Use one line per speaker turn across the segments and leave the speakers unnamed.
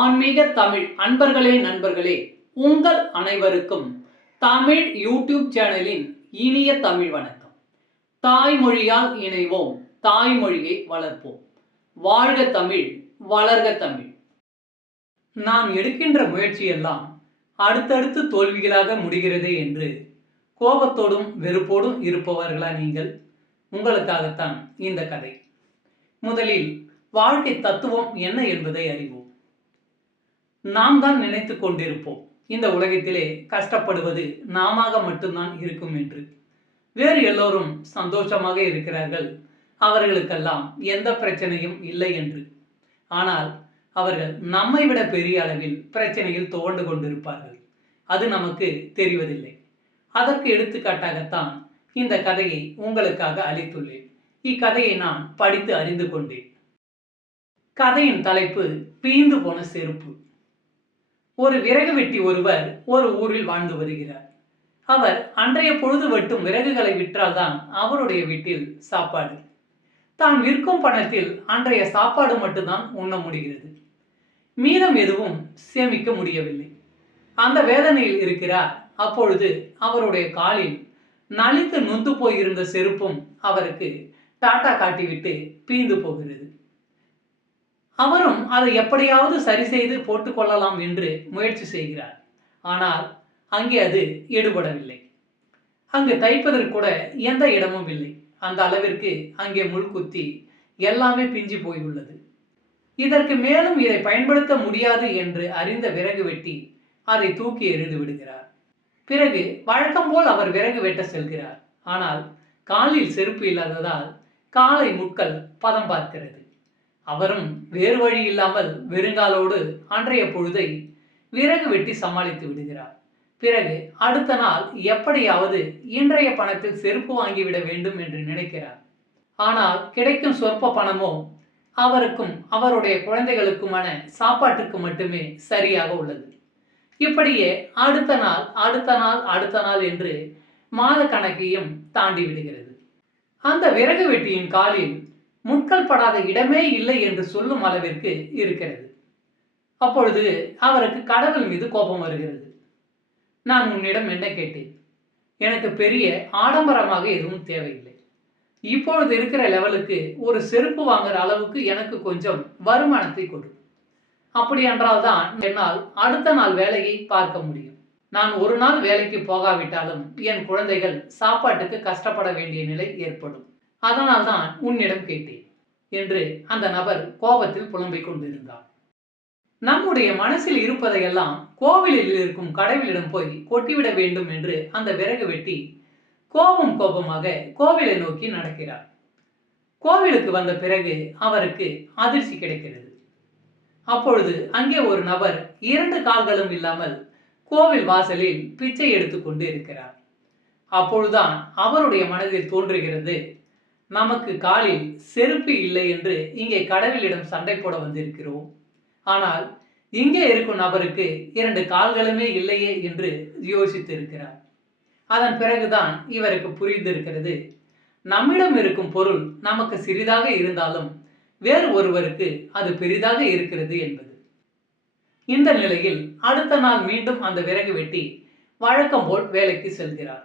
ஆன்மீக தமிழ் அன்பர்களே நண்பர்களே உங்கள் அனைவருக்கும் தமிழ் யூடியூப் சேனலின் இனிய தமிழ் வணக்கம். தாய்மொழியால் இணைவோம் தாய்மொழியை வளர்ப்போம். வாழ்க தமிழ் வளர்க தமிழ். நான் எடுக்கின்ற முயற்சியெல்லாம் அடுத்தடுத்து தோல்விகளாக முடிகிறதே என்று கோபத்தோடும் வெறுப்போடும் இருப்பவர்களா நீங்கள்? உங்களுக்காகத்தான் இந்த கதை. முதலில் வாழ்க்கை தத்துவம் என்ன என்பதை அறிவோம். நாம் தான் நினைத்து கொண்டிருப்போம். இந்த உலகத்திலே கஷ்டப்படுவது நாமாக மட்டும்தான் இருக்கும் என்று. வேறு எல்லோரும் சந்தோஷமாக இருக்கிறார்கள். அவர்களுக்கெல்லாம் எந்த பிரச்சனையும் இல்லை என்று. ஆனால் அவர்கள் நம்மை விட பெரிய அளவில் பிரச்சனையில் துவண்டு கொண்டிருப்பார்கள். அது நமக்கு தெரிவதில்லை. அதற்கு எடுத்துக்காட்டாகத்தான் இந்த கதையை உங்களுக்காக அளித்துள்ளேன். இக்கதையை நான் படித்து அறிந்து கொண்டேன். கதையின் தலைப்பு பீந்து போன செருப்பு. ஒரு விறகு வெட்டி ஒருவர் ஒரு ஊரில் வாழ்ந்து வருகிறார். அவர் அன்றைய பொழுது வெட்டும் விறகுகளை விற்றால்தான் அவருடைய வீட்டில் சாப்பாடு. தான் விற்கும் பணத்தில் அன்றைய சாப்பாடு மட்டும்தான் உண்ண முடிகிறது. மீதம் எதுவும் சேமிக்க முடியவில்லை. அந்த வேதனையில் இருக்கிறார். அப்பொழுது அவருடைய காலில் நலித்து நொந்து போயிருந்த செருப்பும் அவருக்கு டாட்டா காட்டிவிட்டு பீந்து போகிறது. அவரும் அதை எப்படியாவது சரி செய்து போட்டுக்கொள்ளலாம் என்று முயற்சி செய்கிறார். ஆனால் அங்கே அது ஈடுபடவில்லை அங்கு தைப்பதற்கு கூட எந்த இடமும் இல்லை. அந்த அளவிற்கு அங்கே முள்குத்தி எல்லாமே பிஞ்சு போயுள்ளது. இதற்கு மேலும் இதை பயன்படுத்த முடியாது என்று அறிந்த விறகு வெட்டி அதை தூக்கி எறிந்து விடுகிறார். பிறகு வழக்கம் போல் அவர் விறகு வெட்ட செல்கிறார். ஆனால் காலில் செருப்பு இல்லாததால் காலை முட்கள் பதம் பார்க்கிறது. அவரும் வேறு வழி இல்லாமல் வெறுங்காலோடு அன்றைய பொழுதை விறகு வெட்டி சமாளித்து விடுகிறார். பிறகு அடுத்த நாள் எப்படியாவது இன்றைய பணத்தில் செருப்பு வாங்கிவிட வேண்டும் என்று நினைக்கிறார். ஆனால் கிடைக்கும் சொற்ப பணமோ அவருக்கும் அவருடைய குழந்தைகளுக்குமான சாப்பாட்டுக்கு மட்டுமே சரியாக உள்ளது. இப்படியே அடுத்த நாள் அடுத்த நாள் அடுத்த நாள் என்று மாத கணக்கையும் தாண்டி விடுகிறது. அந்த விறகு வெட்டியின் காலில் முட்கள் படாத இடமே இல்லை என்று சொல்லும் அளவிற்கு இருக்கிறது. அப்பொழுது அவருக்கு கடவுள் மீது கோபம் வருகிறது. நான் உன்னிடம் என்ன கேட்டேன்? எனக்கு பெரிய ஆடம்பரமாக எதுவும் தேவையில்லை. இப்பொழுது இருக்கிற லெவலுக்கு ஒரு செருப்பு வாங்குற அளவுக்கு எனக்கு கொஞ்சம் வருமானத்தை கொடு. அப்படி என்றால் தான் என்னால் அடுத்த நாள் வேலையை பார்க்க முடியும். நான் ஒரு நாள் வேலைக்கு போகாவிட்டாலும் என் குழந்தைகள் சாப்பாட்டுக்கு கஷ்டப்பட வேண்டிய நிலை ஏற்படும். அதனால் தான் உன்னிடம் கேட்டேன் என்று அந்த நபர் கோபத்தில் புலம்பிக் கொண்டிருந்தார். நம்முடைய மனசில் இருப்பதையெல்லாம் கோவிலில் இருக்கும் கடவுளிடம் போய் கொட்டிவிட வேண்டும் என்று அந்த விறகு வெட்டி கோபம் கோபமாக கோவிலை நோக்கி நடக்கிறார். கோவிலுக்கு வந்த பிறகு அவருக்கு அதிர்ச்சி கிடைக்கிறது. அப்பொழுது அங்கே ஒரு நபர் இரண்டு கால்களும் இல்லாமல் கோவில் வாசலில் பிச்சை எடுத்துக்கொண்டு இருக்கிறார். அப்பொழுதுதான் அவருடைய மனதில் தோன்றுகிறது நமக்கு காலில் செருப்பு இல்லை என்று இங்கே கடவுளிடம் சண்டை போட வந்திருக்கிறோம். ஆனால் இங்கே இருக்கும் நபருக்கு இரண்டு கால்களுமே இல்லையே என்று யோசித்து இருக்கிறார் அதன் பிறகுதான் இவருக்கு புரிந்திருக்கிறது. நம்மிடம் இருக்கும் பொருள் நமக்கு சிறிதாக இருந்தாலும் வேறு ஒருவருக்கு அது பெரிதாக இருக்கிறது என்பது. இந்த நிலையில் அடுத்த நாள் மீண்டும் அந்த விறகு வெட்டி வழக்கம் போல் வேலைக்கு செல்கிறார்.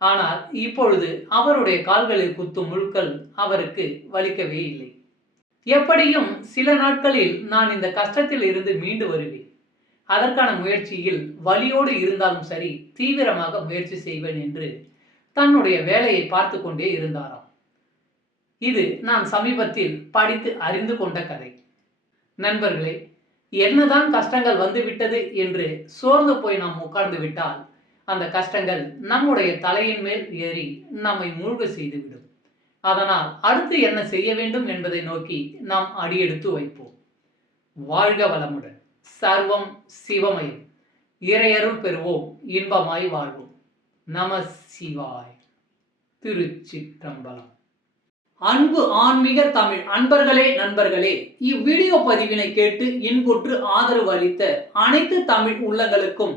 ஆனால் இப்பொழுது அவருடைய கால்களில் குத்தும் முழுக்கள் அவருக்கு வலிக்கவே இல்லை. எப்படியும் சில நாட்களில் நான் இந்த கஷ்டத்தில் இருந்து மீண்டு வருவேன். அதற்கான முயற்சியில் வலியோடு இருந்தாலும் சரி தீவிரமாக முயற்சி செய்வேன் என்று தன்னுடைய வேலையை பார்த்து கொண்டே இருந்தாராம். இது நான் சமீபத்தில் படித்து அறிந்து கொண்ட கதை. நண்பர்களே என்னதான் கஷ்டங்கள் வந்துவிட்டது என்று சோர்ந்து போய் நாம் உட்கார்ந்து விட்டால் அந்த கஷ்டங்கள் நம்முடைய தலையின் மேல் ஏறி நம்மை மூழ்க செய்துவிடும். அதனால் அடுத்து என்ன செய்ய வேண்டும் என்பதை நோக்கி நாம் அடியெடுத்து வைப்போம். வாழ்க வளமுடன். சர்வம் சிவமயம். இறையருள் பெறுவோம். இன்பமாய் வாழ்வோம். நம சிவாய். திருச்சிற்றம்பலம். அன்பு ஆன்மீக தமிழ் அன்பர்களே நண்பர்களே இவ்வீடியோ பதிவினை கேட்டு இன்புற்று ஆதரவு அளித்த அனைத்து தமிழ் உள்ளங்களுக்கும்